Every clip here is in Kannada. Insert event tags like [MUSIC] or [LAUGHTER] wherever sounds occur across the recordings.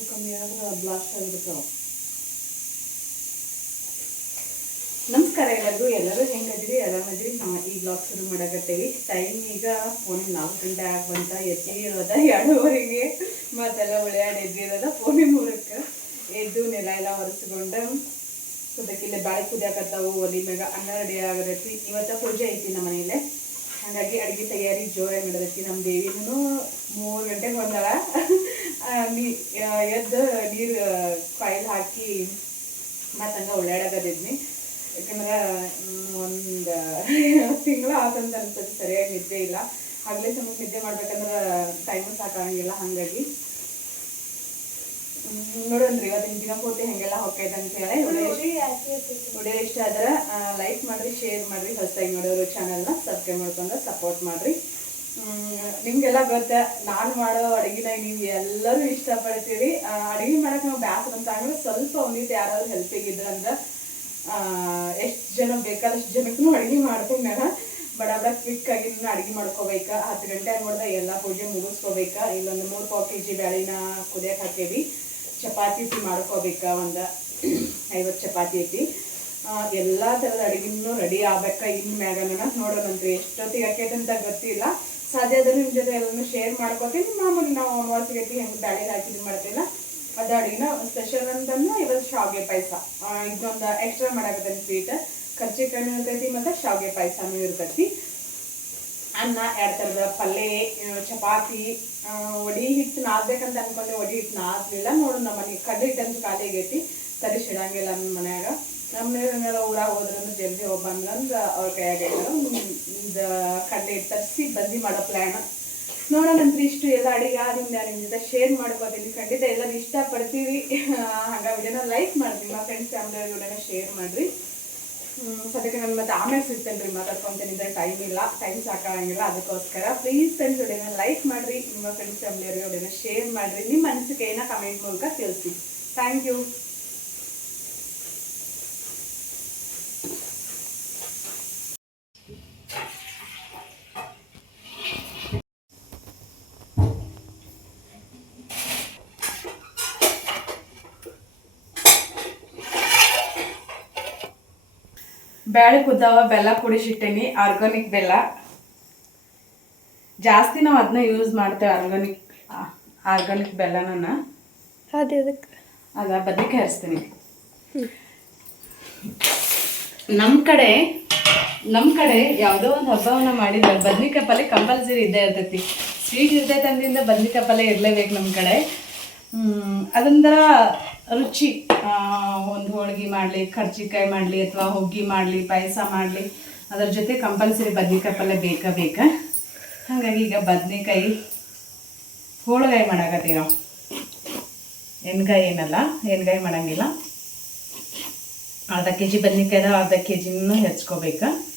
ಹೆಚ್ಚು ಕಮ್ಮಿ ಆದ್ರೆ ಬ್ಲಾಸ್ಟ್ ಆಗಿಬಿಡ್ತಾವ ನಮಸ್ಕಾರ ಎಲ್ಲರಿಗೂ. ಎಲ್ಲರೂ ಹೆಂಗದ್ರಿ ಆರಾಮದ್ರಿ ನಾ ಈ ಬ್ಲಾಗ್ ಶುರು ಮಾಡಕತ್ತೇವಿ. ಟೈಮ್ ಈಗ ಫೋನ್ ನಾಲ್ಕು ಗಂಟೆ ಆಗುವಂತ ಎತ್ತಿ ಇರೋದ ಎರಡೂವರೆಗೆ. ಮತ್ತೆಲ್ಲ ಒಳ್ಳೆಯಾಡಿ ಎದ್ದಿರೋದ ಫೋನಿನ ಮೂಲಕ ಎದ್ದು ನೆಲ ಎಲ್ಲ ಒರೆಸ್ಕೊಂಡು ಸುದಕ್ಕಿಲ್ಲ ಬಾಳೆ ಕುದಿಯಾಕತ್ತಾವು. ಒಲಿ ಮ್ಯಾಗ ಅನ್ನ ರೆಡಿ ಆಗದೈತಿ ಇವತ್ತ ಪೂಜೆ ಐತಿ ನಮ್ಮ ಮನೇಲೆ ಹಾಗಾಗಿ ಅಡುಗೆ ತಯಾರಿ ಜೋರಾಗಿ ನಡೆದೈತಿ. ನಮ್ಮ ದೇವಿನೂ ಮೂರು ಗಂಟೆಗೆ ಬಂದಾಳ. ಎದ್ದು ನೀರು ಕಾಯಿಲ್ ಹಾಕಿ ಮತ್ತು ಹಂಗೆ ಓಡಾಡಕತ್ತಿದ್ನಿ ಯಾಕಂದ್ರೆ ಒಂದು [LAUGHS] ತಿಂಗಳು ಆತಂತ ಅನ್ಸುತ್ತೆ ಸರಿಯಾಗಿ ನಿದ್ದೆ ಇಲ್ಲ. ಆಗಲೇ ಸಮಯ ನಿದ್ದೆ ಮಾಡ್ಬೇಕಂದ್ರೆ ಟೈಮು ಸಾಕಾಗಂಗಿಲ್ಲ ಹಾಗಾಗಿ. ನೋಡೋಣ್ರಿ ಇವತ್ತಿನ ದಿನ ಪೂರ್ತಿ ಹೆಂಗೆಲ್ಲ ಹೋಗ್ತೈತೆ ಅಂತ ಹೇಳಿ ವಿಡಿಯೋ ಇಷ್ಟ ಆದ್ರೆ ಲೈಕ್ ಮಾಡ್ರಿ ಶೇರ್ ಮಾಡ್ರಿ ಹೊಸದಾಗಿ ನೋಡೋರು ಚಾನಲ್ನ ಸಬ್ಸ್ಕ್ರೈಬ್ ಮಾಡ್ಕೊಂಡು ಸಪೋರ್ಟ್ ಮಾಡ್ರಿ. ನಿಮ್ಗೆಲ್ಲ ಗೊತ್ತೆ, ನಾನು ಮಾಡೋ ಅಡುಗೆನ ನೀವು ಎಲ್ಲರೂ ಇಷ್ಟಪಡ್ತೀರಿ. ಅಡುಗೆ ಮಾಡಕ್ಕೆ ನಾವು ಬ್ಯಾಸರ ಅಂತ ಅಂದ್ರೆ ಸ್ವಲ್ಪ ಒಂದಿಟ್ಟು ಯಾರಾದ್ರೂ ಹೆಲ್ಪಿಗೆ ಅಂದ್ರೆ ಎಷ್ಟು ಜನ ಬೇಕಾದಷ್ಟು ಜನಕ್ಕೂ ಅಡುಗೆ ನಾನು ಬಡ ಬಡ ಕ್ವಿಕ್ ಆಗಿ ಅಡುಗೆ ಮಾಡ್ಕೋಬೇಕಾ? ಹತ್ತು ಗಂಟೆ ನೋಡಿದ ಎಲ್ಲ ಪೂಜೆ ಮುಗಿಸ್ಕೋಬೇಕಾ? ಇಲ್ಲೊಂದು ಮೂರು ಪಾವ್ ಕೆ ಜಿ ಬ್ಯಾಳಿನ ಕುದಿಯಕ್ಕೆ ಹಾಕೇವಿ ಚಪಾತಿ ಮಾಡ್ಕೋಬೇಕಾ? ಒಂದು ಐವತ್ತು ಚಪಾತಿ ಐತಿ. ಎಲ್ಲ ಥರದ ಅಡುಗೆನೂ ರೆಡಿ ಆಗ್ಬೇಕಾ? ಇನ್ ಮ್ಯಾಗನ ನೋಡೋಣಂತ್ರಿ. ಎಷ್ಟೊತ್ತಿಗೆ ಆಕೈತೆ ಅಂತ ಗೊತ್ತಿಲ್ಲ. ಸಾಧ್ಯ ಆದ್ರೆ ನಿಮ್ಮ ಜೊತೆ ಎಲ್ಲನೂ ಶೇರ್ ಮಾಡ್ಕೋತೀನಿ. ಮಾಮೂಲಿ ನಾವು ಅಮಾವಾಸ್ಯೆಗತಿ ಹೆಂಗೆ ಬ್ಯಾಳೆ ಹಾಕಿ ಇದು ಮಾಡ್ತೀವಲ್ಲ ಅದು ಅಡುಗೆನ ಸ್ಪೆಷಲ್ ಅಂತಂದ್ರೆ ಇವತ್ತು ಶಾವಿಗೆ ಪಾಯಸ. ಇದೊಂದು ಎಕ್ಸ್ಟ್ರಾ ಮಾಡಕತ್ತೇನೆ ಸ್ವೀಟ್ ಕರ್ಚಿಕಾಯಿ ಇರ್ತೈತಿ ಮತ್ತು ಶಾವಿಗೆ ಪಾಯಸನೂ ಇರ್ತೈತಿ. ಅನ್ನ ಎರಡು ಥರದ ಪಲ್ಯ ಚಪಾತಿ ಒಡಿ ಹಿಟ್ಟು ನಾದ್ಬೇಕಂತ ಅನ್ಕೊಂಡೆ ಒಡಿ ಹಿಟ್ಟು ನಾದ್ಲಿಲ್ಲ. ನೋಡು ನಮ್ಮ ಮನೆ ಕಡ್ಲೆ ಹಿಟ್ಟಂತೂ ಖಾಲಿ ಆಗೈತಿ. ತರಿಸಿಡಂಗಿಲ್ಲ ನಮ್ಮ ಮನ್ಯಾಗ. ನಮ್ಮ ಊರಾಗ ಹೋದ್ರಂದ್ರೆ ಜಲ್ದಿ ಹೋಗಿ ಬಂದ್ರಂದ್ರೆ ಅವ್ರ ಕೈಯಾಗ ಇದು ಕಡಲೆ ತರಿಸಿ ಬಂದಿ ಮಾಡೋ ಪ್ಲ್ಯಾನ್ ನೋಡೋಣಂತ್ರಿ ಇಷ್ಟು ಎಲ್ಲ ಅಡಿಗೆ ಆದಿಂದ ನಿಮ್ಮ ಜೊತೆ ಶೇರ್ ಮಾಡ್ಕೋತೀನಿ ಖಂಡಿತ ಎಲ್ಲರೂ ಇಷ್ಟಪಡ್ತೀವಿ. [LAUGHS] ಹಾಗಾಗಿ ವಿಡಿಯೋನ ಲೈಕ್ ಮಾಡ್ತೀವಿ ನಿಮ್ಮ ಫ್ರೆಂಡ್ಸ್ ಫ್ಯಾಮಿಲಿ ವಿಡಿಯೋನ ಶೇರ್ ಮಾಡಿರಿ. ಸದ್ಯಕ್ಕೆ ನಾನು ಮತ್ತೆ ಆಮೇಲೆ ಸಿಗ್ತೇನೆ ರೀ ಮಾತಾಡ್ಕೊಂತೇನೆ ಇದ್ರೆ ಟೈಮ್ ಇಲ್ಲ ಟೈಮ್ ಸಾಕಾಗಂಗಿಲ್ಲ, ಅದಕ್ಕೋಸ್ಕರ ಪ್ಲೀಸ್ ಫ್ರೆಂಡ್ಸ್ ವಿಡಿಯೋನ ಲೈಕ್ ಮಾಡಿರಿ, ನಿಮ್ಮ ಫ್ರೆಂಡ್ಸ್ ಫ್ಯಾಮಿಲಿಯವ್ರಿಗೆ ವಿಡಿಯೋನ ಶೇರ್ ಮಾಡಿರಿ, ನಿಮ್ಮ ಅನಿಸಿಕೆಯನ್ನು ಕಮೆಂಟ್ ಮೂಲಕ ತಿಳಿಸಿ. ಥ್ಯಾಂಕ್ ಯು ಬ್ಯಾಳೆ ಕುದ್ದಾವ ಬೆಲ್ಲ ಕುಡಿಸಿಟ್ಟೇನಿ ಆರ್ಗಾನಿಕ್ ಬೆಲ್ಲ. ಜಾಸ್ತಿ ನಾವು ಅದನ್ನ ಯೂಸ್ ಮಾಡ್ತೇವೆ ಆರ್ಗಾನಿಕ್ ಆರ್ಗಾನಿಕ್ ಬೆಲ್ಲನ ಅದೇ ಬದನೆಕಾಯಿ ಹರಿಸ್ತೀನಿ. ನಮ್ಮ ಕಡೆ ನಮ್ಮ ಕಡೆ ಯಾವುದೋ ಒಂದು ಹಬ್ಬವನ್ನು ಮಾಡಿದ್ರೆ ಬದ್ನಿಕಾಯಿ ಪಲ್ಯ ಕಂಪಲ್ಸರಿ ಇದ್ದೇ ಇರ್ತೈತಿ. ಸ್ವೀಟ್ ಇರ್ತೈತೆ ಅಂದ್ರಿಂದ ಬದ್ನಿಕಾಯಿ ಪಲ್ಯ ಇರಲೇಬೇಕು ನಮ್ಮ ಕಡೆ. ಅದೊಂಥರ ರುಚಿ. ಒಂದು ಹೋಳ್ಗೆ ಮಾಡಲಿ ಕರ್ಜಿಕಾಯಿ ಮಾಡಲಿ ಅಥವಾ ಹುಗ್ಗಿ ಮಾಡಲಿ, ಪಾಯಸ ಮಾಡಲಿ, ಅದ್ರ ಜೊತೆ ಕಂಪಲ್ಸರಿ ಬದ್ನಿಕಾಯಿ ಪಲ್ಯ ಬೇಕಾ ಬೇಕಾ. ಹಾಗಾಗಿ ಈಗ ಬದ್ನೆಕಾಯಿ ಹೋಳಗಾಯಿ ಮಾಡಾಕತ್ತೀವಿ ಎಣ್ಗಾಯಿ ಏನಲ್ಲ, ಎಣ್ಗಾಯಿ ಮಾಡಂಗಿಲ್ಲ. ಅರ್ಧ ಕೆ ಜಿ ಅರ್ಧ ಕೆ ಜಿನೂ ಹೆಚ್ಕೋಬೇಕು.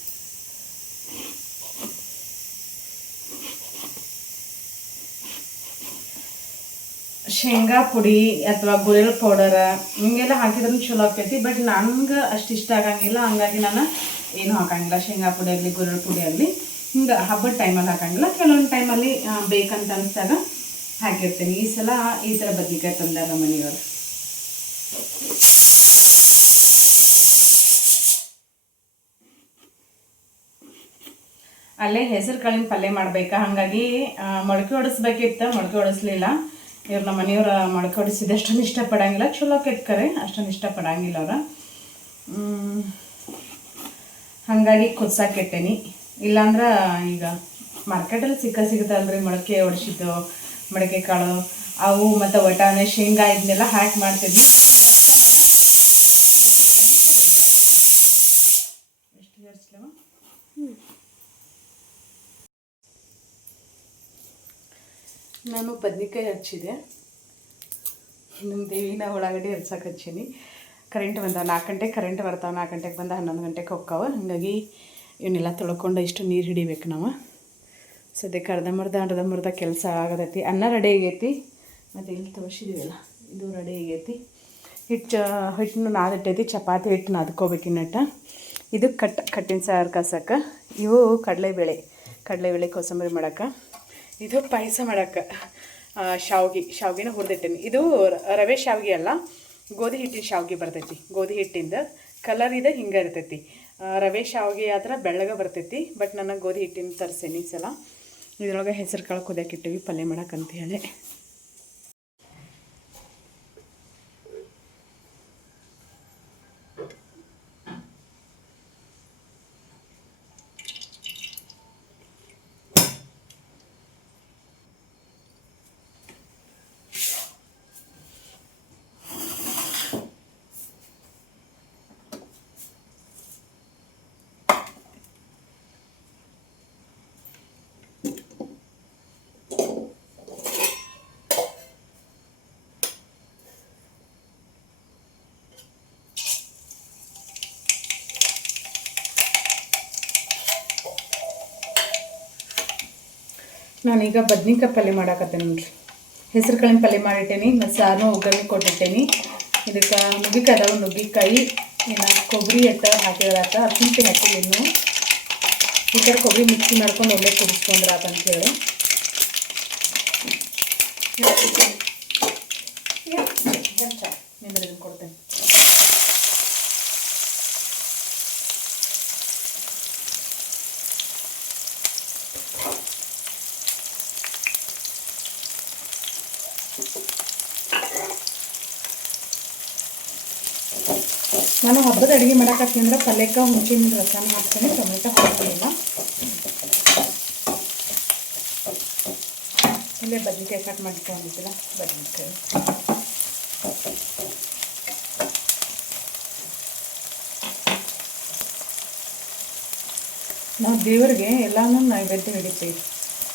ಶೇಂಗಾ ಪುಡಿ ಅಥವಾ ಗುರೆಲ್ ಪೌಡರ ಹಿಂಗೆಲ್ಲ ಹಾಕಿದ್ರೂ ಚಲೋ ಆಕೈತಿ. ಬಟ್ ನನ್ಗೆ ಅಷ್ಟು ಇಷ್ಟ ಆಗಂಗಿಲ್ಲ. ಹಂಗಾಗಿ ನಾನು ಏನು ಹಾಕಂಗಿಲ್ಲ. ಶೇಂಗಾ ಪುಡಿ ಆಗಲಿ, ಗುರೆಲ್ ಪುಡಿ ಆಗಲಿ, ಹಿಂಗೆ ಹಬ್ಬದ ಟೈಮಲ್ಲಿ ಹಾಕಂಗಿಲ್ಲ. ಕೆಲವೊಂದು ಟೈಮಲ್ಲಿ ಬೇಕಂತ ಅನಿಸ್ದಾಗ ಹಾಕಿರ್ತೀನಿ. ಈ ಸಲ, ಈ ಥರ ಬದ್ನಿಕಾಯಿ ತಂದ ನಮ್ಮ ಮನೆಯವರು. ಅಲ್ಲೇ ಹೆಸರು ಕಾಳಿನ ಪಲ್ಯ ಮಾಡ್ಬೇಕಾ? ಹಾಗಾಗಿ ಮೊಳಕೆ ಹೊಡಿಸ್ಬೇಕಿತ್ತು ಮೊಳಕೆ ಹೊಡಿಸ್ಲಿಲ್ಲ ಇವ್ರು ನಮ್ಮ ಮನೆಯವ್ರ ಮೊಳಕೆ ಹೊಡಿಸಿದ ಅಷ್ಟೊಂದು ಇಷ್ಟಪಡಂಗಿಲ್ಲ. ಚಲೋ ಕೆಟ್ಕರೆ, ಅಷ್ಟೊಂದು ಇಷ್ಟಪಡಂಗಿಲ್ಲ ಅವ್ರ. ಹಾಗಾಗಿ ಕುದ್ಸಕ್ಕೆ ಇಟ್ಟೇನಿ ಇಲ್ಲಾಂದ್ರೆ ಈಗ ಮಾರ್ಕೆಟಲ್ಲಿ ಸಿಕ್ಕ ಸಿಗುತ್ತಲ್ರಿ ಮೊಳಕೆ ಹೊಡಿಸಿದ್ದು ಮೊಳಕೆ ಕಾಳು, ಅವು ಮತ್ತು ಒಟಾನೆ ಶೇಂಗಾ ಇದನ್ನೆಲ್ಲ ಹಾಕಿ ಮಾಡ್ತಿದ್ವಿ. ಎಷ್ಟು ನಾನು ಬದ್ನಿಕಾಯಿ ಹಚ್ಚಿದೆ. ನಮ್ಮ ದೇವಿನ ಉಳ್ಳಾಗಡ್ಡಿ ಹರ್ಸಕ್ಕೆ ಹಚ್ಚೀನಿ. ಕರೆಂಟ್ ಬಂದ, ನಾಲ್ಕು ಗಂಟೆಗೆ ಕರೆಂಟ್ ಬರ್ತಾವೆ. ನಾಲ್ಕು ಗಂಟೆಗೆ ಬಂದ ಹನ್ನೊಂದು ಗಂಟೆಗೆ ಹೊಕ್ಕಾವ. ಹಾಗಾಗಿ ಇವನ್ನೆಲ್ಲ ತೊಳ್ಕೊಂಡು ಇಷ್ಟು ನೀರು ಹಿಡಿಬೇಕು ನಾವು. ಸದ್ಯಕ್ಕೆ ಅರ್ಧಂಬರ್ಧ ಅರ್ಧಂಬರ್ಧ ಕೆಲಸ ಆಗತೈತಿ. ಅನ್ನ ರೆಡಿ ಆಗೈತಿ. ಮತ್ತು ಇಲ್ಲಿ ತೋರಿಸಿದೀವಲ್ಲ, ಇದು ರೆಡಿ ಆಗೈತಿ. ಹಿಟ್ಟು, ಹಿಟ್ಟನ್ನು ನಾದಿಟ್ಟೈತಿ. ಚಪಾತಿ ಹಿಟ್ಟು ನಾದ್ಕೋಬೇಕು ಇನ್ನಟ್ಟ. ಇದು ಕಟ್, ಕಟ್ಟಿನ ಸಾರು ಕಸಕ್ಕೆ. ಇವು ಕಡಲೆಬೇಳೆ ಕಡಲೆಬೇಳೆ ಕೋಸಂಬರಿ ಮಾಡಕ್ಕೆ. ಇದು ಪಾಯಸ ಮಾಡಕ್ಕೆ ಶಾವ್ಗೆ, ಶಾವ್ಗೆನ ಹುರಿದಿಟ್ಟೀನಿ. ಇದು ರವೆ ಶಾವ್ಗೆ ಅಲ್ಲ, ಗೋಧಿ ಹಿಟ್ಟಿನ ಶಾವ್ಗೆ ಬರ್ತೈತಿ. ಗೋಧಿ ಹಿಟ್ಟಿಂದ ಕಲರ್ ಇದೆ ಹಿಂಗೆ ಇರ್ತೈತಿ. ರವೆ ಶಾವ್ಗೆ ಆದ್ರೆ ಬೆಳ್ಳಗೆ ಬರ್ತೈತಿ ಬಟ್ ನನಗೆ ಗೋಧಿ ಹಿಟ್ಟಿನ ತರಿಸೇನಿ ಸಲ. ಇದ್ರೊಳಗೆ ಹೆಸರು ಕಾಳು ಕುದಿಯಾಕಿಟ್ಟಿವಿ ಪಲ್ಯ ಮಾಡಕ್ಕಂತ ಹೇಳಿ. ನಾನೀಗ ಬದ್ನಿಕಾಯಿ ಪಲ್ಯ ಮಾಡಾಕತ್ತೇನೆ ನೋಡ್ರಿ. ಹೆಸರು ಕಾಳಿನ ಪಲ್ಯ ಮಾಡಿಟ್ಟೇನಿ ಮತ್ತು ಸಾರನ್ನು ಒಗ್ಗರಣೆ ಕೊಟ್ಟಿಟ್ಟೇನಿ. ಇದಕ್ಕೆ ನುಗ್ಗಿಕಾಯಿ ಅದಾವ ನುಗ್ಗಿಕಾಯಿ, ಇನ್ನು ಕೊಬ್ಬರಿ ಎಟ್ಟ ಹಾಕಿದ್ರಾತ ಹಸಿಂಪಿ ಹಾಕಿಲ್ಲ ಇನ್ನು. ಈ ಥರ ಕೊಬ್ಬರಿ ಮಿಕ್ಸಿ ಮಾಡ್ಕೊಂಡು ಒಳ್ಳೆ ಕುದಿಸ್ಕೊಂಡ್ರಾತ ಅಂತೇಳಿ. ನಾನು ಹಬ್ಬದ ಅಡುಗೆ ಮಾಡಕತ್ತೀನಿ ಅಂದ್ರೆ ಪಲ್ಯಕ್ಕ ಹುಂಚಿನ ರಸನ ಹಾಕ್ತೀನಿ, ಟೊಮೆಟೊ ಹಾಕ್ತಿಲ್ಲ ಇಲ್ಲೇ ಬದ್ನಿಕಾಯಿ ಕಟ್ ಮಾಡ್ಕೊಂಡಿದ್ದಿಲ್ಲ ಬದ್ನಿಕಾಯಿ. ನಾವು ದೇವರಿಗೆ ಎಲ್ಲಾನು ನೈವೇದ್ಯ ಹಿಡಿತೀವಿ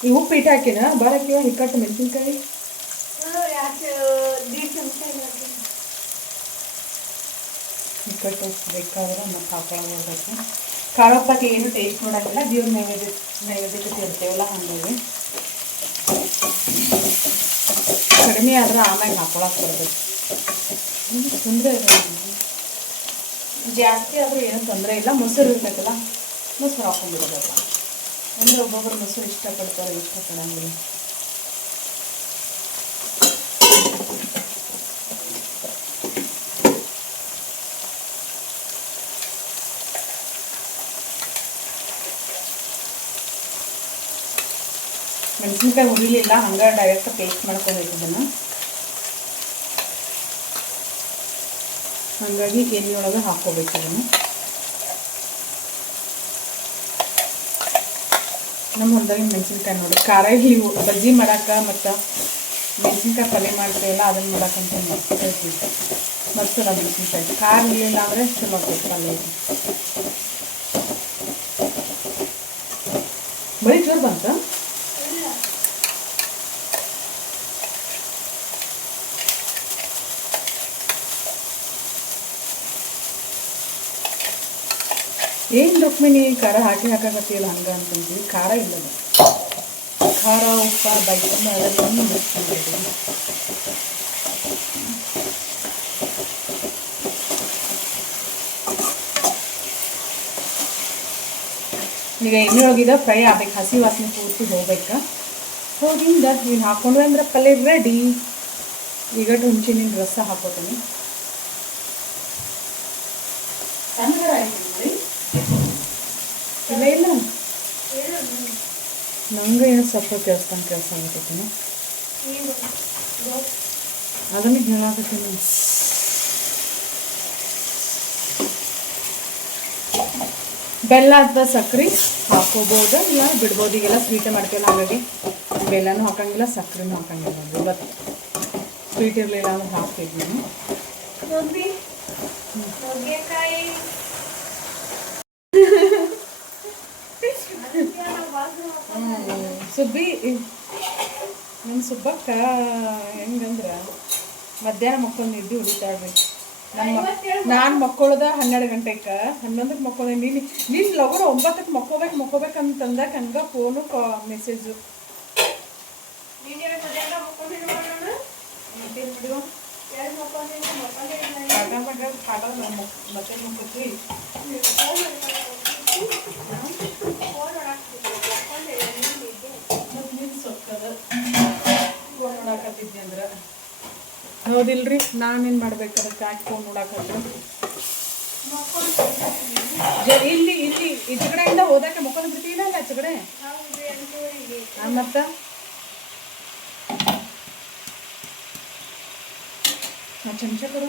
ಈ ಉಪ್ಪು ಇಟ್ಟು ಹಾಕಿನ ಬಾರಕ್ಕಿವ ಹಿಕ್ಕಟ್ಟು ಮೆಣಸಿನ್ಕಾಯಿ? ಹಿಕ್ಕಟ್ಟು ಬೇಕಾದ್ರೆ ಮತ್ತೆ ಹೋಗ್ಬೇಕು ಖಾರಪ್ಪಕ್ಕೆ ಏನು ಟೇಸ್ಟ್ ನೋಡೋಂಗಿಲ್ಲ ದೇವ್ರ ನೈವೇದ್ಯ ನೈವೇದ್ಯಕ್ಕೆ ತಿರ್ತೇವಲ್ಲ ಹಾಗಾಗಿ. ಕಡಿಮೆ ಆದ್ರೆ ಆಮ್ಯಾಗ ಹಾಕೊಳಕ್ಕೆ ಬರ್ಬೇಕು. ತೊಂದರೆ ಜಾಸ್ತಿ ಆದರೂ ಏನೂ ತೊಂದರೆ ಇಲ್ಲ, ಮೊಸರು ಇರ್ಬೇಕಲ್ಲ ಮೊಸರು ಹಾಕೊಂಡ್ಬಿಡೋದಲ್ಲ ಅಂದರೆ ಒಬ್ಬೊಬ್ಬರು ಮೊಸರು ಇಷ್ಟಪಡ್ತಾರೆ, ಇಷ್ಟಪಡಂಗಿಲ್ಲ. ಮೆಣಸಿನ್ಕಾಯಿ ಹುರಿಲಿಲ್ಲ ಹಂಗೆ ಡೈರೆಕ್ಟ್ ಪೇಸ್ಟ್ ಮಾಡ್ಕೋಬೇಕು ಇದನ್ನು. ಹಾಗಾಗಿ ಎಣ್ಣೆಯೊಳಗೆ ಹಾಕ್ಕೋಬೇಕು ಅದನ್ನು ನಮ್ಮ ಹೊಲದಾಗ ಮೆಣಸಿನ್ಕಾಯಿ ನೋಡಿ. ಖಾರ ಇಲ್ಲಿ ಬಜ್ಜಿ ಮಾಡಕ್ಕೆ ಮತ್ತು ಮೆಣಸಿನ್ಕಾಯಿ ಪಲ್ಯ ಮಾಡ್ತೇವಲ್ಲ ಅದನ್ನು ಮಾಡೋಕ್ಕಂತ ಮಸ್ತ್ ಮಸ್ತು ನಮ್ಮ ಮೆಣಸಿನ್ಕಾಯಿ. ಖಾರ ಇರಲಿಲ್ಲ ಅಂದರೆ ಚಲೋ ಆಗ್ತೈತೆ ಪಲ್ಯ ಬರೀ ಜೋರು ಬಂತ? ಏನು ರುಕ್ಮಿಣಿ ಖಾರ ಹಾಕಿ ಹಾಕಾಕತ್ತಿಲ್ಲ ಹಂಗೆ ಅಂತಂತೀವಿ ಖಾರ ಇಲ್ಲದ. ಖಾರ, ಉಪ್ಪ ಬೈಕೊಂಡು ಅದೆಲ್ಲ ಮಿಕ್ಸ್ ಈಗ ಎಣ್ಣೆ ಒಳಗಿದ ಫ್ರೈ ಆಗ್ಬೇಕು. ಹಸಿ ವಾಸನೆ ಪೂರ್ತಿ ಹೋಗ್ಬೇಕು? ಹೋಗಿಂದ ನೀನು ಹಾಕೊಂಡ್ರೆ ಅಂದ್ರೆ ಪಲ್ಯ ರೆಡಿ ಈಗ ಹುಂಚಿನ ರಸ ಹಾಕೋತೀನಿ ಸಣ್ಣ ಆಯ್ತು ನೋಡಿ ಇಲ್ಲ ಇಲ್ಲ ನಂಗೆ ಏನು ಸ್ವಲ್ಪ ಕೆಲಸ ಕೆಲಸ ಆಗತ್ತೇನು ಅದನ್ನು ಹೇಳಾಕತ್ತೀನಿ ಬೆಲ್ಲ ಅಥವಾ ಸಕ್ರೆ ಹಾಕೋಬೋದು ಇಲ್ಲ ಬಿಡ್ಬೋದು. ಈಗೆಲ್ಲ ಸ್ವೀಟ್ ಮಾಡ್ತೀವಲ್ಲ ಹಾಗಾಗಿ ಬೆಲ್ಲನೂ ಹಾಕೋಂಗಿಲ್ಲ ಸಕ್ಕರೆನೂ ಹಾಕಂಗಿಲ್ಲ. ಇವತ್ತು ಸ್ವೀಟ್ ಇರಲಿಲ್ಲ ಅಂದ್ರೆ ಹಾಕ್ತಿದ್ವಿ. ನಾನು ನುಗ್ಗೆಕಾಯಿ [LAUGHS] ಸುಬ್ಬಿ ನಮ್ಮ ಸುಬ್ಬಕ್ಕ ಹೆಂಗಂದ್ರೆ ಮಧ್ಯಾಹ್ನ ಮಕ್ಕಳು ನಿದ್ದೆ ಉಳಿತಾಳ್ರಿ ನಮ್ಮ ನಾನು ಮಕ್ಕಳದ ಹನ್ನೆರಡು ಗಂಟೆಗೆ ಹನ್ನೊಂದಕ್ಕೆ ಮಕ್ಕಳು ನೀನು ನಿನ್ನ ಲಗೋರು ಒಂಬತ್ತಕ್ಕೆ ಮಕ್ಕೋಬೇಕು ಮಕ್ಕೋಬೇಕು ಅಂತಂದಾಗ ಹಂಗೆ ಫೋನು ಕಾ ಮೆಸೇಜು ಮತ್ತೆ ಹೌದಿಲ್ರಿ? ನಾನೇನು ಮಾಡ್ಬೇಕು ಅದಕ್ಕೆ ಫೋನ್ ನೋಡಾಕತ್ರ ಜ- ಇಲ್ಲಿ ಇಲ್ಲಿ ಈಚೆ ಕಡೆಯಿಂದ ಹೋದಕ್ಕೆ ಮುಖದ ಬಿಡ್ತೀನ ಅಲ್ಲ ಆಚೆ ಕಡೆ ಮತ್ತೆ ಚಮಚ ಕೊಡು.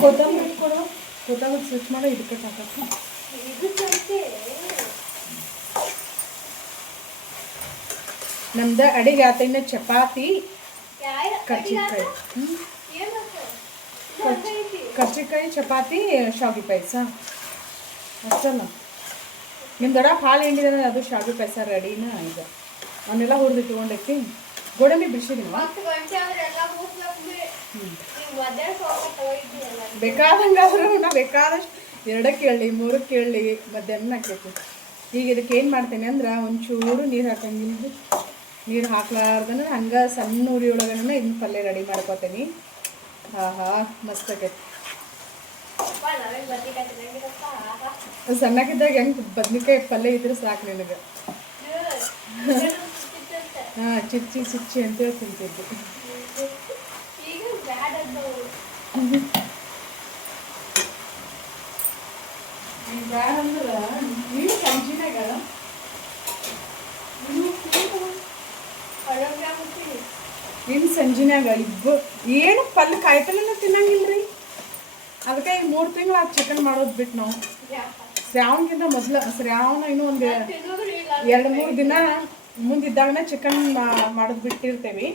ಕೊತ್ತಂಬರಿ ಕೊಡು. ಕೊತ್ತಂಬರಿ ಸ್ವಿಚ್ ಮಾಡೋ, ಇದಕ್ಕೆ ಹಾಕಕ್ಕೆ ನಮ್ದು ಅಡಿಗೆ ಆತೈನ ಚಪಾತಿ ಕರ್ಚಿಕಾಯಿ ಹ್ಮ್? ಕರ್ಚಿಕಾಯಿ ಚಪಾತಿ ಶಾವಿಗೆ ಪಾಯಸ. ಅಷ್ಟಲ್ಲ ನಿಮ್ಮ ದಡ ಹಾಲು ಹಿಂಡಿದ್ರೆ ಅದು ಶಾವಿಗೆ ಪಾಯಸ ರೆಡಿನ ಇದೆ ಅವನ್ನೆಲ್ಲ ಹುರಿದು ಇಟ್ಕೊಂಡೈತಿ. ಗೋಡಂಬಿ ಬಿಡಿಸಿದೀನಿ? ಬೇಕಾದಂಗೆ ಅವರು ನಾ ಬೇಕಾದಷ್ಟು. ಎರಡಕ್ಕೆ ಕೇಳಲಿ ಮೂರಕ್ಕೆ ಕೇಳಲಿ ಮಧ್ಯಾಹ್ನ ಹಾಕೈತಿ ಈಗ ಇದಕ್ಕೆ ಏನು ಮಾಡ್ತೇನೆ ಅಂದ್ರೆ ಒಂಚೂರು ನೀರು ಹಾಕಂಗಿಲ್ಲ ನೀರು ಹಾಕ್ಲಾರ್ದನ ಹಂಗೆ ಸಣ್ಣ ಉರಿ ಒಳಗನ ಇದನ್ನ ಪಲ್ಯ ರೆಡಿ ಮಾಡ್ಕೋತೀನಿ. ಹಾ ಹಾ ಮಸ್ತ್ ಆಕೈತಿ. ಸಣ್ಣಕ್ಕಿದ್ದಾಗ ಹೆಂಗೆ ಬದ್ನಿಕಾಯಿ ಪಲ್ಯ ಇದ್ರೆ ಸಾಕು ನಿನಗೆ. ಹಾಂ, ಚಿಚ್ಚಿ ಚಿಚ್ಚಿ ಅಂತೇಳಿ ತಿಂತಿದ್ದೆ. ಅಂದ್ರೆ ನೀವು ಸಂಜಿನಾಗ ಇನ್ನು ಸಂಜಿನಾಗ ಇಬ್ಬರು ಏನು ಪಲ್ಯ ಕಾಯ್ಪಲ್ಯನೂ ತಿನ್ನಂಗಿಲ್ಲ ರೀ ಅದಕ್ಕೆ ಈ ಮೂರು ತಿಂಗಳು ಆ ಚಿಕನ್ ಮಾಡೋದು ಬಿಟ್ಟು ನಾವು. ಶ್ರಾವಣಕ್ಕಿಂತ ಮೊದಲು, ಶ್ರಾವಣ ಇನ್ನೂ ಒಂದು ಎರಡು ಮೂರು ದಿನ ಮುಂದಿದ್ದಾಗನ ಚಿಕನ್ ಮಾಡೋದು ಬಿಟ್ಟಿರ್ತೇವೆ.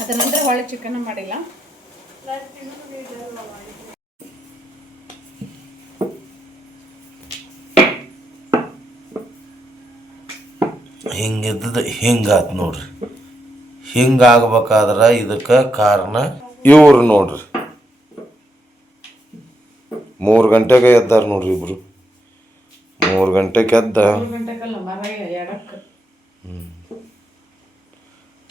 ಅದರ ನಂತರ ಒಳ್ಳೆ ಚಿಕನ್ ಮಾಡಿಲ್ಲ. ಹಿಂಗಿದ್ದದ ಹಿಂಗಾತ್ ನೋಡ್ರಿ. ಹಿಂಗಾಗ್ಬೇಕಾದ್ರೆ ಇದಕ್ಕೆ ಕಾರಣ? ಇವ್ರು ನೋಡ್ರಿ. ಮೂರು ಗಂಟೆಗೆ ಎದ್ದಾರ ನೋಡ್ರಿ ಇಬ್ರು. ಮೂರು ಗಂಟೆಗೆ ಎದ್ದ. ಮೂರು ಗಂಟೆಗಲ್ಲ ಮರ ಎಡಕ್ಕೆ.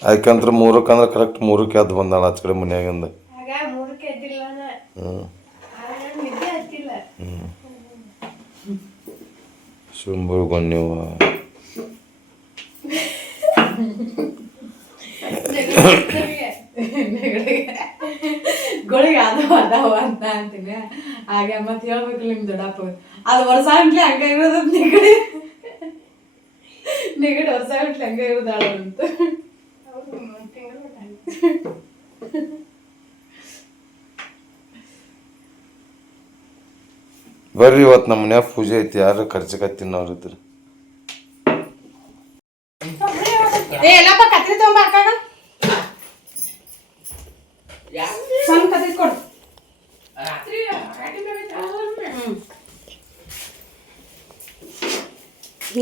ಯಾಕಂದ್ರೆ ಮೂರಕ್ಕೆ ಅಂದ್ರೆ ಕರೆಕ್ಟ್ ಮೂರಕ್ಕೆ ಎದ್ದು ಬಂದಾಳ ಆಚ ಕಡೆ ಮನ್ಯಾಗಿಂದ. ಹ್ಞೂ ಹ್ಞೂ ಶುಂಭುಗೊಂಡಿವ ಗೋಳಿಗೆ ಅದಾವ ಅದಾವ ಅಂತ ಅಂತೀನಿ. ಹಾಗೆ ಮತ್ತೆ ಹೇಳ್ಬೇಕು ನಿಮ್ ದೊಡ್ಡಪ್ಪ ಅದು ವರ್ಷ ಗಂಟ್ಲೆ ಹಂಗೆ ಇರೋದು ನೆಗಡಿ. ನೆಗಡಿ ವರ್ಷ ಗಂಟ್ಲೆ ಹಂಗೆ ಇರೋದಾಳ ಅಂತ. ಬರ್ರಿ ಇವತ್ತು ನಮ್ಮ ಮನ್ಯಾಗ ಪೂಜೆ ಐತಿ. ಯಾರು ಖರ್ಚಿಗೆ ತಿನ್ನೋರು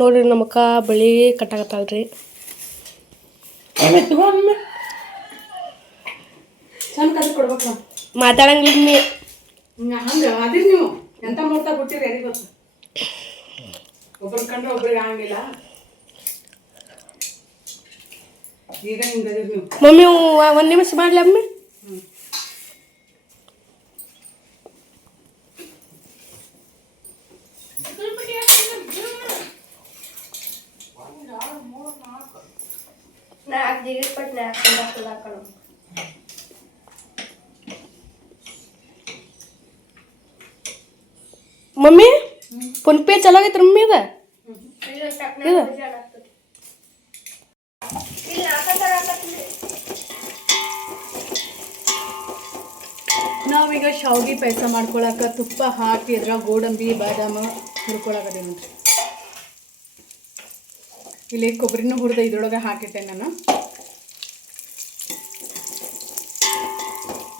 ನೋಡ್ರಿ ನಮ್ಮ ಅಕ್ಕ ಬಳಿ ಕಟ್ಟಾಕತ್ತಾಳ್ರಿ. ಮಾತಾಡಂಗಿಲ್ಲ ನೀವು. ಎಂತ ಮುಹೂರ್ತ ಬಿಟ್ಟಿರಿ ಯಾರಿಗೆ ಗೊತ್ತು. ಒಬ್ರು ಕಂಡ್ರೆ ಒಬ್ರಿಗೆ ಆಗಂಗಿಲ್ಲ. ಈಗ ಹಿಂಗದಿರಿ ನೀವು. ಮಮ್ಮಿ ಒಂದು ನಿಮಿಷ ಮಾಡ್ಲಿ ಅಮ್ಮಿ ಮಮ್ಮಿ ಫೋನ್ ಪೇ ಚಲೋ ಆಗೈತ್ರಿ ಮಮ್ಮಿ ಅದ ನಾವೀಗ ಶಾವಿಗೆ ಪಾಯಸ ಮಾಡ್ಕೊಳಕ ತುಪ್ಪ ಹಾಕಿ ಅದ್ರಾಗ ಗೋಡಂಬಿ ಬಾದಾಮ ಹುರ್ಕೊಳಕದೆ ನೋಡ್ರಿ. ಇಲ್ಲಿ ಕೊಬ್ಬರಿನೂ ಹುರಿದ ಇದ್ರೊಳಗೆ ಹಾಕಿಟ್ಟೆ ನಾನು.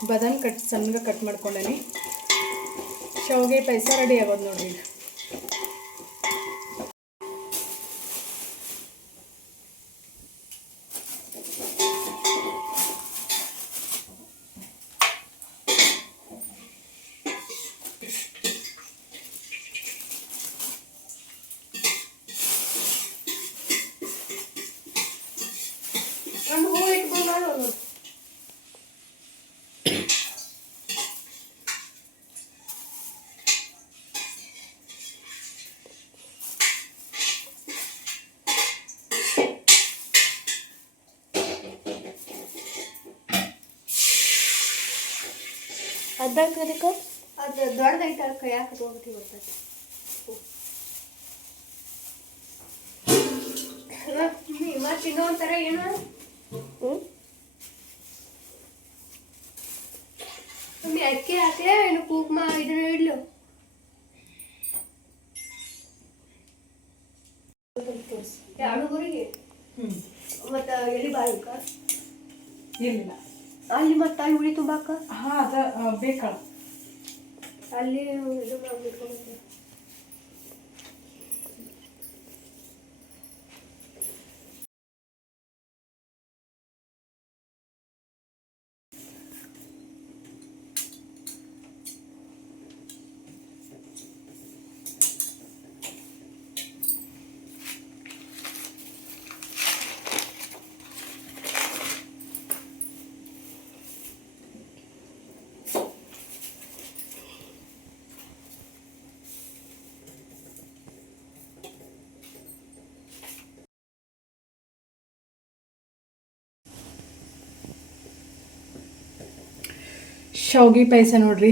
ಬಾದಾಮ್ ಕಟ್ ಸಣ್ಣಗೆ ಕಟ್ ಮಾಡ್ಕೊಂಡಿ ಶಾವಿಗೆ ಪಾಯಸ ರೆಡಿ ಆಗೋದು ನೋಡ್ರಿ ಅದ್ದಾಗ ಅದಕ್ಕೆ? ಅದು ದೊಡ್ಡದೈತೆ ಅದಕ್ಕೆ ಯಾಕೆ ಹೋಗ್ತಿ ಬರ್ತೈತೆ ಇವತ್ತು ಇನ್ನೊಂಥರ ಏನು? ಅಕ್ಕಿ ಹಾಕಿ ಏನು ಕುಕ್ಮ ಇದನ್ನ ಇಡ್ಲು? ಎರಡು ಊರಿಗೆ ಹ್ಞೂ ಮತ್ತು ಎಲ್ಲಿ ಬಾಳಕ ಇರಲಿಲ್ಲ. ಅಲ್ಲಿ ಮತ್ತು ಅಲ್ಲಿ ಉಳಿ ತುಂಬಾಕ? ಹಾಂ ಅದು ಬೇಕಲ್ಲ ಅಲ್ಲಿ ಶಾವ್ಗೆ ಪಾಯಸ ನೋಡ್ರಿ.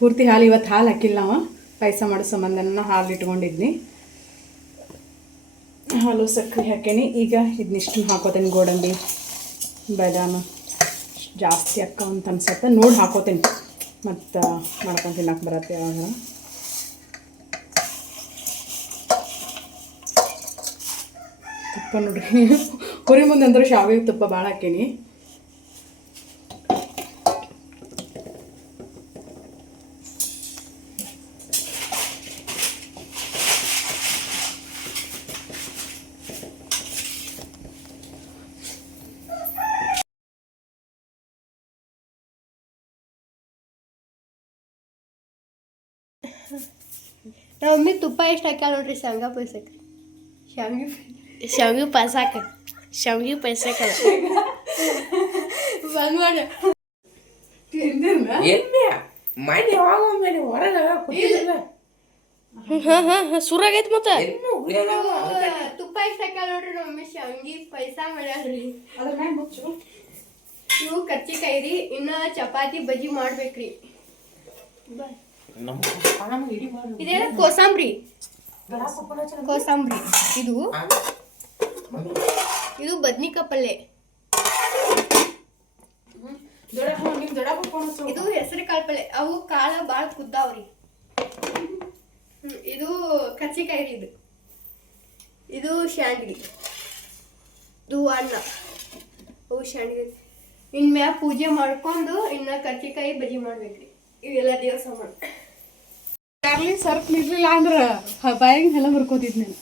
ಪೂರ್ತಿ ಹಾಲು ಇವತ್ತು ಹಾಲು ಹಾಕಿಲ್ಲ ನಾವು. ಪಾಯಸ ಮಾಡೋ ಸಂಬಂಧನ ಹಾಲು ಇಟ್ಕೊಂಡಿದ್ನಿ. ಹಾಲು ಸಕ್ಕರೆ ಹಾಕೇನಿ. ಈಗ ಇದನ್ನಿಷ್ಟು ಹಾಕೋತೇನೆ ಗೋಡಂಬಿ, ಬಾದಾಮ. ಜಾಸ್ತಿ ಅಕ್ಕ ಅಂತ ಅನ್ಸುತ್ತೆ. ನೋಡಿ ಹಾಕೋತೇನೆ. ಮತ್ತು ಮಾಡ್ಕೊಂಡು ತಿನ್ನಕ್ಕೆ ಬರತ್ತೆ ಯಾವಾಗ ತುಪ್ಪ ನೋಡ್ರಿ. [LAUGHS] ಕುರಿ ಮುಂದೆ ಅಂದ್ರೆ ಶಾವಿಗೆ ತುಪ್ಪ ಭಾಳ ಹಾಕೀನಿ. ನಮ್ಮ ಮಮ್ಮಿ ತುಪ್ಪ ಎಷ್ಟು ಹಾಕ್ಯಾಳ ನೋಡ್ರಿ ಶೇಂಗಾ ಪಾಯಸಕ್ಕೆ ಶಾವಿಗೆ ಶಾವ್ಗೆ ಪಾಯಸಾಕ ಶಾವ್ಗೆ ಪಾಯಸಕ್ಕಲ್ಲ ಬಂದ್ ಮಾಡ. ಮನೆ ಯಾವಾಗ ಮನೆ ಹೊರಗೆ ಹಾಂ ಹಾಂ ಹಾಂ ಸುರಾಗೈತೆ ಮತ್ತೆ. ತುಪ್ಪ ಎಷ್ಟು ಹಾಕ್ಯಾಳ ನೋಡ್ರಿ ನಮ್ಮ ಮಮ್ಮಿ ಶಾವಿಗೆ ಪಾಯಸ ಮಾಡ್ಯಾಳ್ರಿ. ಅದ್ರ ಮ್ಯಾಗ ಮುಚ್ಚು. ಇವು ಕಚ್ಚಿಕಾಯಿ ರೀ ಇನ್ನ ಚಪಾತಿ ಬಜ್ಜಿ ಮಾಡ್ಬೇಕ್ರಿ. ನಮ್ಮ ನಮ್ಗೆ ಇಡಿ ಮಾಡಿ ಇದೇ ಕೋಸಂಬರಿ. ಕೋಸಂಬರಿ. ಇದು ಇದು ಬದ್ನಿಕಾಯಿ ಪಲ್ಯ ಇದು ಹೆಸರು ಕಾಳು ಪಲ್ಯ ಅವು ಕಾಳ ಭಾಳ ಕುದ್ದಾವ್ರಿ. ಇದು ಕಚ್ಚಿಕಾಯಿ ರೀ ಇದು. ಇದು ಶಾಂಡ್ಗಿ. ಇದು ಅನ್ನ. ಅವು ಶಾಂಡ್ಗಿ. ಇನ್ಮ್ಯಾಗ ಪೂಜೆ ಮಾಡ್ಕೊಂಡು ಇನ್ನ ಕಚ್ಚಿಕಾಯಿ ಬಜಿ ಮಾಡ್ಬೇಕ್ರಿ. ಇವೆಲ್ಲ ದೇವ್ರ ಕಾರ್ಲಿ ಸರ್ಪ್ ನಿರ್ಲಿಲ್ಲ ಅಂದ್ರೆ ಬಾಯಿಗೆ ಎಲ್ಲ ಬರ್ಕೋತಿದ್ ನೀನು.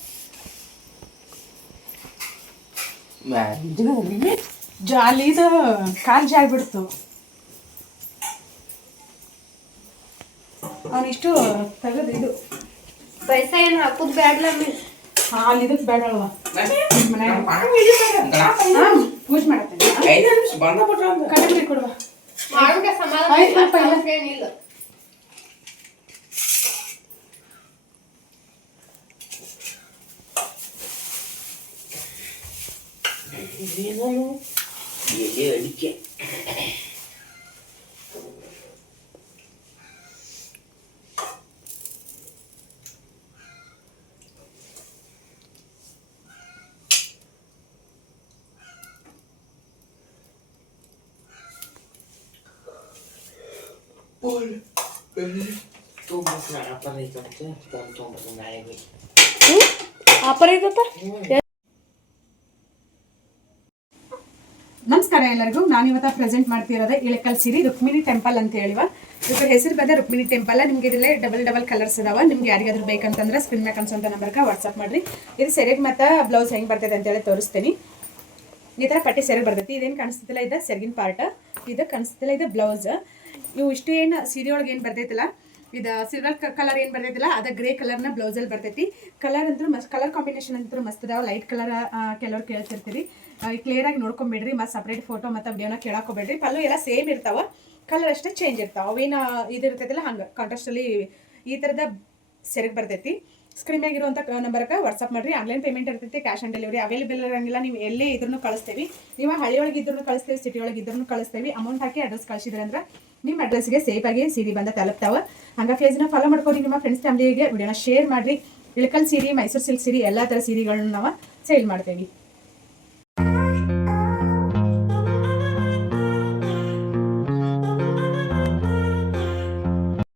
ಜಾಲಿದ ಕಾಲ್ ಜಾಯ್ ಬಿಡ್ತು ಅವನಿಷ್ಟು ತೆಗೆದು ಇದು. ಪೈಸ ಏನು ಹಾಕೋದು ಬ್ಯಾಡ್ಲ ಹಾಲು ಇದಕ್ಕೆ ಬೇಡಲ್ವ ಪೂಜೆ ಕಡಿಮೆ ಕೊಡುವ. എന്നാലും ഇല അടിക്കാം Olha, tô mostrando a parede até, então mostrando a parede até. Hum? A parede até? ಎಲ್ಲರಿಗೂ ನಾನು ಇವತ್ತ ಪ್ರೆಸೆಂಟ್ ಮಾಡ್ತಿರೋದು ಇಳಕಲ್ ಸಿರಿ, ರುಕ್ಮಿಣಿ ಟೆಂಪಲ್ ಅಂತ ಹೇಳಿವ. ಇದ್ರ ಹೆಸರು ಬಂದ ರುಕ್ಮಿಣಿ ಟೆಂಪಲ್ ನಿಮ್ಗೆ ಇದಿಲ್ಲ ಡಬಲ್ ಡಬಲ್ ಕಲರ್ಸ್ ಅದಾವ. ನಿಮ್ಗೆ ಯಾರಿಗಾದ್ರೂ ಬೇಕಂತಂದ್ರೆ ಸ್ಕ್ರೀನ್ ಮ್ಯಾಕ್ ಅಂತ ನಂಬರ್ಗೆ ವಾಟ್ಸಪ್ ಮಾಡ್ರಿ. ಇದು ಸೆರೆಗೆ ಮತ್ತು ಬ್ಲೌಸ್ ಹೆಂಗೆ ಬರ್ತೈತೆ ಅಂತೇಳಿ ತೋರಿಸ್ತೀನಿ. ಈ ಥರ ಪಟ್ಟಿ ಸೆರೆ ಬರ್ತೈತಿ. ಇದೇನು ಕಾಣಿಸ್ತಿಲ್ಲ ಇದು ಸೆರಗಿನ ಪಾರ್ಟ್ ಇದು ಕಾಣಿಸ್ತಿಲ್ಲ ಇದು ಬ್ಲೌಸ್ ಇವು ಇಷ್ಟು ಏನು, ಸೀರೆ ಒಳಗೆ ಏನು ಬರ್ತೈತಿಲ್ಲ ಇದು ಸಿಲ್ವರ್ ಕಲರ್ ಏನು ಬರ್ತೈತಿಲ್ಲ ಅದ ಗ್ರೇ ಕಲರ್ನ ಬ್ಲೌಸಲ್ಲಿ ಬರ್ತೈತಿ. ಕಲರ್ ಅಂತೂ ಮಸ್ತ್ ಕಲರ್ ಕಾಂಬಿನೇಷನ್ ಅಂತೂ ಮಸ್ತ್ ಅದಾವ. ಲೈಟ್ ಕಲರ್ ಕೆಲವ್ರು ಕೇಳ್ತಿರ್ತೀರಿ. ಕ್ಲಿಯರ್ ಆಗಿ ನೋಡ್ಕೊಂಬಿಡ್ರಿ. ಮತ್ತು ಸಪ್ರೇಟ್ ಫೋಟೋ ಮತ್ತು ವಿಡಿಯೋನ ಕೇಳಾಕೋಬೇಡ್ರಿ. ಪಲ್ಲು ಎಲ್ಲ ಸೇಮ್ ಇರ್ತಾವ. ಕಲರ್ ಅಷ್ಟೇ ಚೇಂಜ್ ಇರ್ತಾವ. ಅವೇನು ಇದು ಇರ್ತೈತಿಲ್ಲ, ಹಂಗೆ ಕಾಂಟ್ರಾಸ್ಟಲ್ಲಿ ಈ ಥರದ ಸೆರೆಗೆ ಬರ್ತೈತಿ. ಸ್ಕ್ರೀನ್ ಆಗಿರುವಂಥ ನಂಬರ್ಗೆ ವಾಟ್ಸಪ್ ಮಾಡಿರಿ. ಆನ್ಲೈನ್ ಪೇಮೆಂಟ್ ಇರ್ತೈತಿ ಕ್ಯಾಶ್ ಆನ್ ಡೆಲಿವರಿ ಅವೈಲೇಬಲ್ ಇರಂಗಿಲ್ಲ, ನೀವು ಎಲ್ಲೇ ಇದ್ರೂ ಕಳಿಸ್ತೀವಿ. ನೀವು ಹಳ್ಳಿ ಒಳಗೆ ಇದ್ರೂ ಕಳಿಸ್ತೀವಿ ಸಿಟಿ ಒಳಗೆ ಇದ್ರೂ ಕಳಿಸ್ತೀವಿ. ಅಮೌಂಟ್ ಹಾಕಿ ಅಡ್ರೆಸ್ ಕಳಿಸಿದ್ರೆ ಅಂದ್ರೆ ನಿಮ್ಮ ಅಡ್ರೆಸ್ಗೆ ಸೇಫಾಗಿ ಸೀರೆ ಬಂದ ತಲುಪ್ತಾವ. ಹಂಗೆ ಫೇಸ್ನ ಫಾಲೋ ಮಾಡ್ಕೊಡಿ ನಿಮ್ಮ ಫ್ರೆಂಡ್ಸ್ ಫ್ಯಾಮಿಲಿಗೆ ವಿಡಿಯೋನ ಶೇರ್ ಮಾಡಿರಿ. ಇಳಕಲ್ ಸೀರೆ ಮೈಸೂರು ಸಿಲ್ಕ್ ಸೀರೆ ಎಲ್ಲ ಥರ ಸೀರೆಗಳನ್ನ ನಾವು ಸೇಲ್ ಮಾಡ್ತೇವೆ.